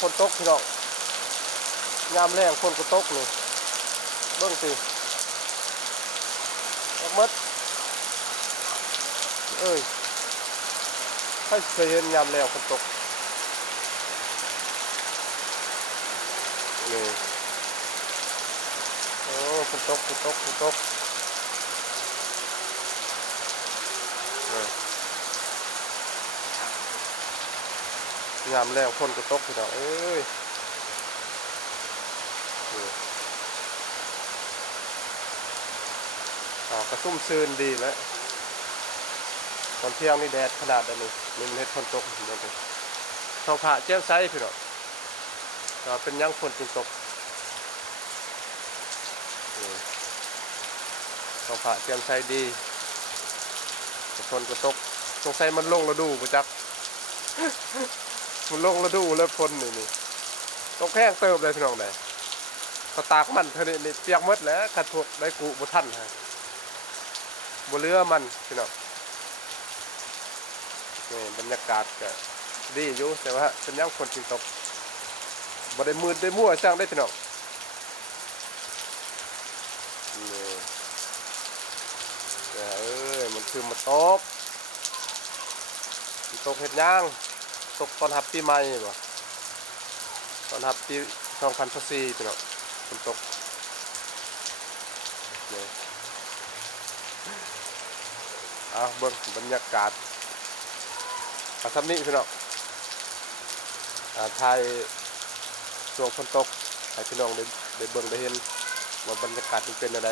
คนตกพี่น้องยามแรงคนก็ตกนี่เบิ่งสิออกมดเอ้ยใครเคยเห็นยามแรงคนตกนี่โอ้คนตกคนตกคนตกเออ ยามแรงคนก็ตกพี่น้องเอ้ยอกระซุ่มซืนดีแล้วตอนเที่ยงนี่แดดขนาดนั้มันเฮ็ดคนตกเห็นไหมท้องผ้าแจ่มใสพี่น้องเป็นยังฝนจึงตกนี่ท้องผ้าแจ่มใสดีแต่ฝนก็ตกสงสัยมันลงฤดูประจัก มันลงฤดูแล้วฝนนี่นี่ตกแห้งเติมเลยพี่น้องเลยก็ตากมันเท่านี้นี่เปียกมดแล้วกระทบได้กูบ่ทันฮะบ่เหลือมันพี่น้องนี่บรรยากาศก็ดีอยู่แต่ว่าเป็นยังฝนจึงตกบ่ได้มืดได้มั่วช่างได้พี่น้องนี่แต่เอ้ยมันคือมาตกตกเฮ็ดหยัง ตกตอนหับปีใหม่บ่ตอนหับปีสองพันสี่พี่น้องฝนตกนี่เอาเบิ่งบรรยากาศอาซัมนี้พี่น้องอ่าถ่ายช่วงฝนตกให้พี่น้องได้ได้เบิ่งได้เห็นว่าบรรยากาศมันเป็นอะไร